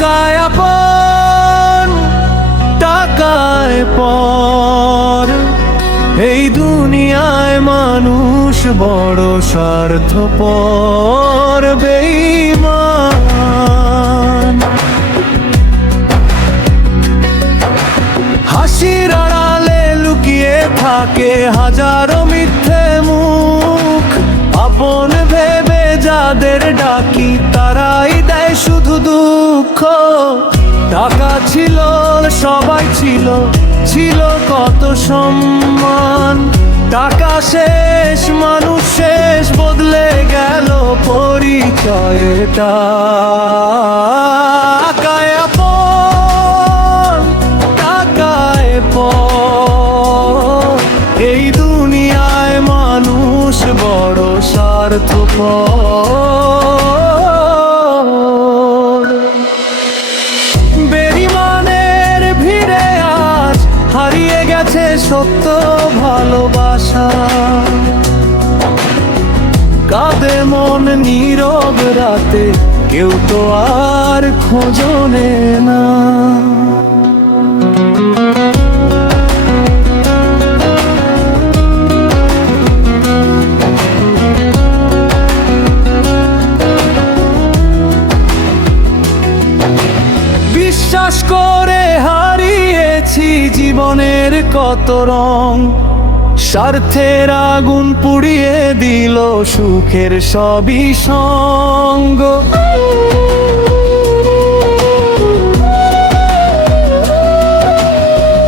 টাকায় আপন, টাকায় পর, এই দুনিয়ায় মানুষ বড় স্বার্থপর, বেঈমান। হাসির আড়ালে লুকিয়ে থাকে হাজারো মিথ্যে মুখ, আপন ভেবে যাদের ডাকি তারাই দেয় শুধু দুঃখ। টাকা ছিল, সবাই ছিল, ছিল কত সম্মান, টাকা শেষ, মানুষ শেষ, বদলে গেল পরিচয়টা। টাকায় আপন, টাকায় পর, এই দুনিয়ায় মানুষ বড় স্বার্থপর। বেঈমানের ভিড়ে আজ হারিয়ে গেছে সত্য ভালোবাসা, কাঁদে মন নীরব রাতে, কেউ তো আর খোঁজনে না। বিশ্বাস করে হারিয়েছি জীবনের কত রং, স্বার্থের আগুন পুড়িয়ে দিল সুখের সবই সঙ্গ।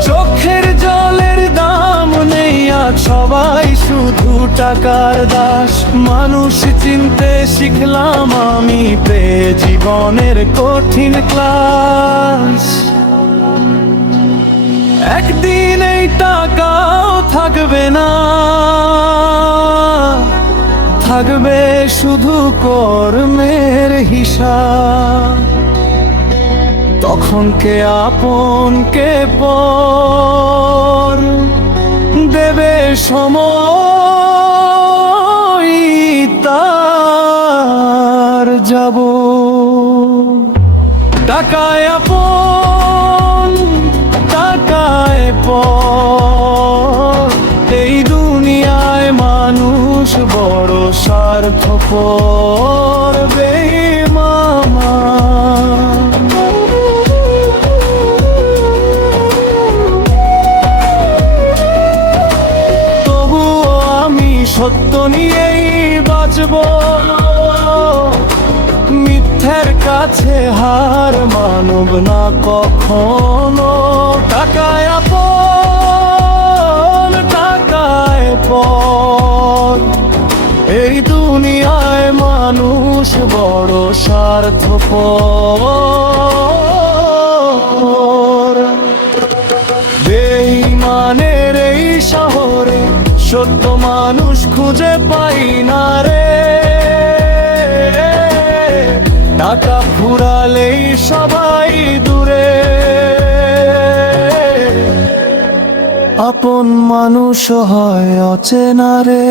চোখের জলের দাম নেই আজ, সবাই শুধু টাকার দাস। মানুষ চিনতে শিখলাম আমি, পেয়ে জীবনের কঠিন ক্লাস। একদিন এই টাকাও থাকবে না, থাকবে শুধু কর্মের হিসাব। তখন কে আপন কে পর, দেবে সময় তার যাব। টাকায় আপন, টাকায় পর, এই দুনিয়ায় মানুষ বড় স্বার্থপর, বেঈমান। তবুও আমি সত্য নিয়েই বাঁচব, মিথ্যের কাছে হার মানব না কখনো। টাকায় আপন, টাকায় পর, এই দুনিয়ায় মানুষ বড় স্বার্থপর। বেঈমানের এই শহরে সত্য মানুষ খুঁজে পাই না রে, টাকা ফুরালেই সবাই দূরে, আপন মানুষ হয় অচেনা রে।